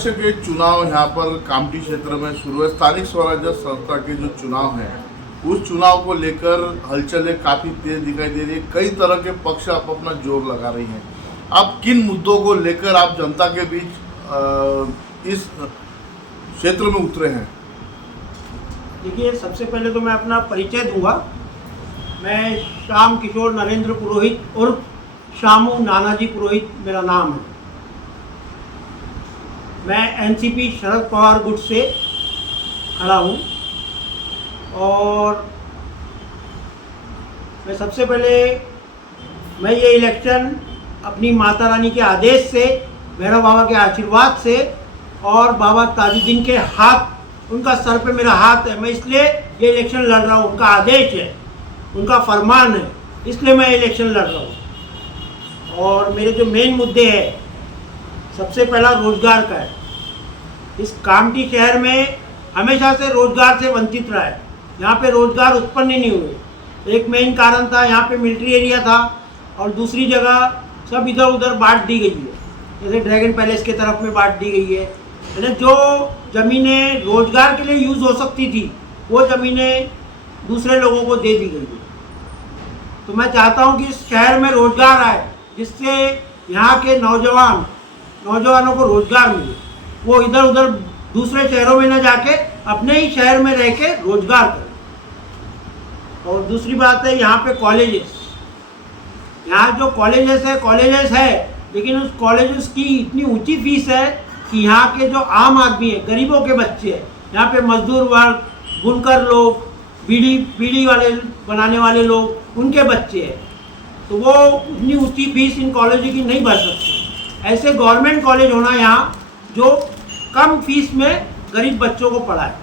से के चुनाव यहाँ पर कामठी क्षेत्र में शुरू है। स्थानिक स्वराज्य संस्था के जो चुनाव हैं उस चुनाव को लेकर हलचलें काफ़ी तेज दिखाई दे रही है। कई तरह के पक्ष आप अपना जोर लगा रही हैं। आप किन मुद्दों को लेकर आप जनता के बीच इस क्षेत्र में उतरे हैं? देखिए, सबसे पहले तो मैं अपना परिचय दूंगा। मैं श्याम किशोर नरेंद्र पुरोहित उर्फ शामू नानाजी पुरोहित मेरा नाम है। मैं एनसीपी शरद पवार गुट से खड़ा हूँ और मैं सबसे पहले ये इलेक्शन अपनी माता रानी के आदेश से, भैरव बाबा के आशीर्वाद से और बाबा ताजुद्दीन के हाथ, उनका सर पे मेरा हाथ है, मैं इसलिए ये इलेक्शन लड़ रहा हूँ। उनका आदेश है, उनका फरमान है, इसलिए मैं इलेक्शन लड़ रहा हूँ। और मेरे जो मेन मुद्दे हैं, सबसे पहला रोजगार का है। इस कामठी शहर में हमेशा से रोजगार से वंचित रहा है। यहाँ पे रोजगार उत्पन्न ही नहीं हुए। एक मेन कारण था, यहाँ पे मिलिट्री एरिया था और दूसरी जगह सब इधर उधर बांट दी गई है। जैसे ड्रैगन पैलेस के तरफ में बांट दी गई है। यानी जो ज़मीनें रोजगार के लिए यूज़ हो सकती थी वो ज़मीनें दूसरे लोगों को दे दी गई है। तो मैं चाहता हूँ कि इस शहर में रोजगार आए, जिससे यहाँ के नौजवानों को रोजगार मिले। वो इधर उधर दूसरे शहरों में न जाके अपने ही शहर में रह के रोजगार करें। और दूसरी बात है, यहाँ पे कॉलेजेस, यहाँ जो कॉलेजेस है, लेकिन उस कॉलेजेस की इतनी ऊंची फीस है कि यहाँ के जो आम आदमी है, गरीबों के बच्चे हैं, यहाँ पे मजदूर वर्ग, बुनकर लोग, बीड़ी वाले बनाने वाले लोग, उनके बच्चे हैं, तो वो उतनी ऊंची फीस इन कॉलेजों की नहीं भर सकते। ऐसे गवर्नमेंट कॉलेज होना यहाँ जो कम फीस में गरीब बच्चों को पढ़ाए।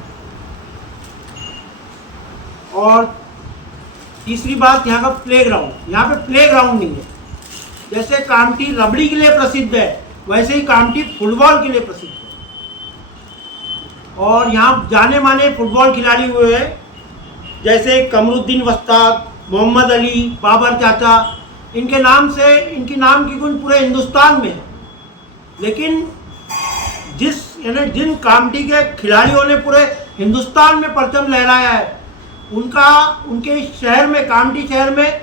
और तीसरी बात, यहाँ का प्लेग्राउंड, यहाँ पे प्लेग्राउंड नहीं है। जैसे कामठी रबड़ी के लिए प्रसिद्ध है, वैसे ही कामठी फुटबॉल के लिए प्रसिद्ध है। और यहाँ जाने माने फुटबॉल खिलाड़ी हुए हैं, जैसे कमरुद्दीन वस्ताद, मोहम्मद अली, बाबर चाचा। इनके नाम की गुंज पूरे हिंदुस्तान में है। लेकिन जिन कामठी के खिलाड़ियों ने पूरे हिंदुस्तान में परचम लहराया है, उनके शहर में, कामठी शहर में,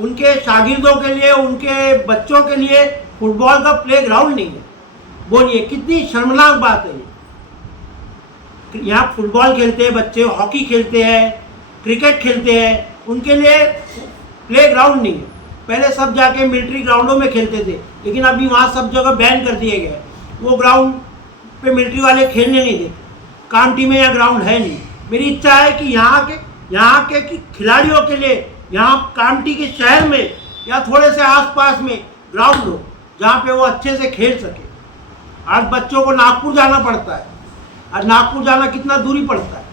उनके शागिर्दों के लिए, उनके बच्चों के लिए फुटबॉल का प्लेग्राउंड नहीं है। बोलिए कितनी शर्मनाक बात है ये। यहाँ फुटबॉल खेलते हैं बच्चे, हॉकी खेलते हैं, क्रिकेट खेलते हैं, उनके लिए प्लेग्राउंड नहीं है। पहले सब जाके मिलिट्री ग्राउंडों में खेलते थे, लेकिन अभी वहाँ सब जगह बैन कर दिए गए। वो ग्राउंड पे मिलिट्री वाले खेलने नहीं देते। कामठी में यहाँ ग्राउंड है नहीं। मेरी इच्छा है कि यहाँ के खिलाड़ियों के लिए यहाँ कामठी के शहर में या थोड़े से आसपास में ग्राउंड हो, जहाँ पे वो अच्छे से खेल सके। आज बच्चों को नागपुर जाना पड़ता है, और नागपुर जाना कितना दूरी पड़ता है।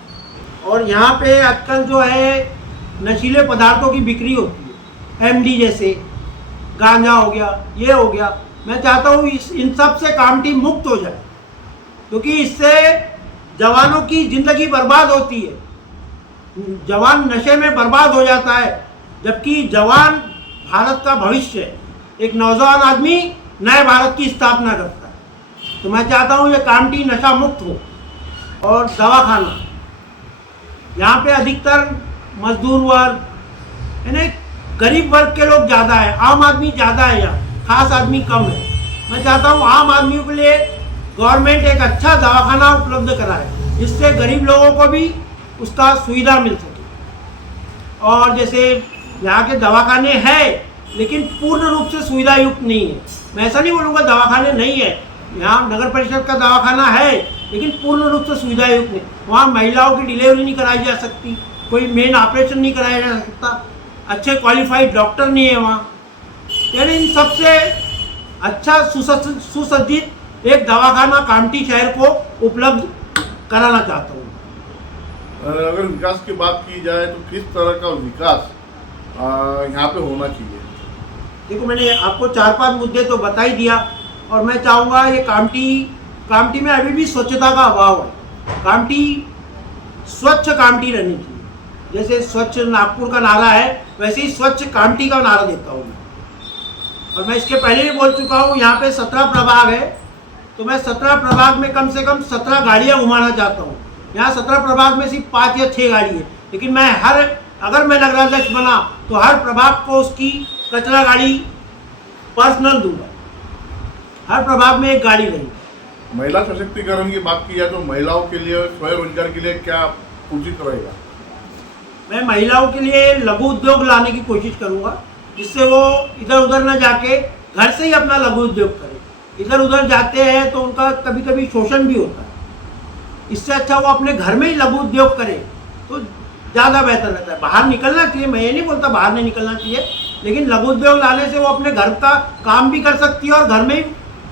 और यहाँ पे आजकल जो है नशीले पदार्थों की बिक्री होती है, एमडी जैसे गांजा हो गया, ये हो गया। मैं चाहता हूँ इन सब से कामठी मुक्त हो जाए, क्योंकि इससे जवानों की ज़िंदगी बर्बाद होती है। जवान नशे में बर्बाद हो जाता है, जबकि जवान भारत का भविष्य है। एक नौजवान आदमी नए भारत की स्थापना करता है। तो मैं चाहता हूँ ये कामठी नशा मुक्त हो। और दवाखाना, यहाँ पे अधिकतर मजदूर वर्ग, यानी गरीब वर्ग के लोग ज़्यादा है, आम आदमी ज़्यादा है, यहाँ खास आदमी कम है। मैं चाहता हूँ आम आदमियों के लिए गवर्नमेंट एक अच्छा दवाखाना उपलब्ध कराए, जिससे गरीब लोगों को भी उसका सुविधा मिल सके। और जैसे यहाँ के दवाखाने हैं, लेकिन पूर्ण रूप से सुविधा युक्त नहीं है। मैं ऐसा नहीं बोलूँगा दवाखाने नहीं है, यहाँ नगर परिषद का दवाखाना है, लेकिन पूर्ण रूप से सुविधा युक्त नहीं। वहाँ महिलाओं की डिलीवरी नहीं कराई जा सकती, कोई मेन ऑपरेशन नहीं कराया जा सकता, अच्छे क्वालिफाइड डॉक्टर नहीं है वहाँ। यानी इन सबसे अच्छा सुसज्जित एक दवाखाना कामठी शहर को उपलब्ध कराना चाहता हूँ। अगर विकास की बात की जाए तो किस तरह का विकास यहाँ पे होना चाहिए? देखो, मैंने आपको 4-5 मुद्दे तो बता ही दिया, और मैं चाहूँगा ये कामठी में अभी भी स्वच्छता का अभाव है। कामठी स्वच्छ कामठी रहनी चाहिए। जैसे स्वच्छ नागपुर का नारा है, वैसे ही स्वच्छ कामठी का नारा देता हूँ मैं। और मैं इसके पहले भी बोल चुका हूँ, यहाँ पे 17 प्रभाग है, तो मैं 17 प्रभाग में कम से कम 17 गाड़ियाँ घुमाना चाहता हूँ। यहाँ 17 प्रभाग में सिर्फ 5 या 6 गाड़ी है, लेकिन मैं अगर मैं नगराध्यक्ष बना तो हर प्रभाग को उसकी कचरा गाड़ी पर्सनल दूंगा। हर प्रभाग में एक गाड़ी रहेगी। महिला सशक्तिकरण की बात की जाए तो महिलाओं के लिए स्वरोजगार के लिए क्या उचित रहेगा? मैं महिलाओं के लिए लघु उद्योग लाने की कोशिश करूंगा, जिससे वो इधर उधर न जाके घर से ही अपना लघु उद्योग करें। इधर उधर जाते हैं तो उनका कभी कभी शोषण भी होता है। इससे अच्छा वो अपने घर में ही लघु उद्योग करें तो ज़्यादा बेहतर रहता है। बाहर निकलना चाहिए, मैं ये नहीं बोलता बाहर नहीं निकलना चाहिए, लेकिन लघु उद्योग लाने से वो अपने घर का काम भी कर सकती है और घर में ही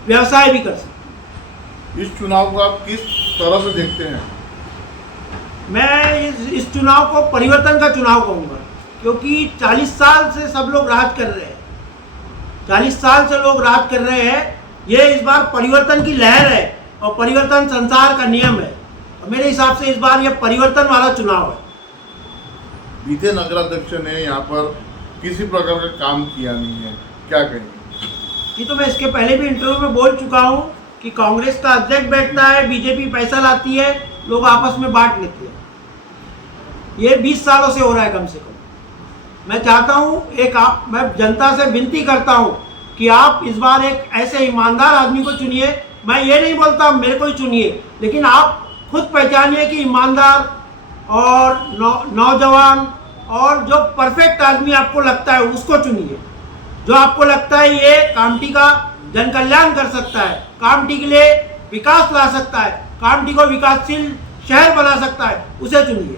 व्यवसाय भी कर सकती है। इस चुनाव को आप किस तरह से देखते हैं? मैं इस चुनाव को परिवर्तन का चुनाव कहूँगा, क्योंकि 40 साल से सब लोग राज कर रहे हैं। 40 साल से लोग राज कर रहे हैं। ये इस बार परिवर्तन की लहर है और परिवर्तन संसार का नियम है। और मेरे हिसाब से इस बार ये परिवर्तन वाला चुनाव है। बीते नगराध्यक्ष ने यहाँ पर किसी प्रकार का काम किया नहीं है, क्या कहेंगे? ये तो मैं इसके पहले भी इंटरव्यू में बोल चुका हूँ कि कांग्रेस का अध्यक्ष बैठता है, बीजेपी पैसा लाती है, लोग आपस में बांट लेते हैं। ये 20 सालों से हो रहा है कम से कम। मैं चाहता हूँ मैं जनता से विनती करता हूँ कि आप इस बार एक ऐसे ईमानदार आदमी को चुनिए। मैं ये नहीं बोलता मेरे को ही चुनिए, लेकिन आप खुद पहचानिए कि ईमानदार और नौजवान और जो परफेक्ट आदमी आपको लगता है उसको चुनिए। जो आपको लगता है ये कामठी का जन कल्याण कर सकता है, कामठी के लिए विकास ला सकता है, कामठी को विकासशील शहर बना सकता है, उसे चुनिए।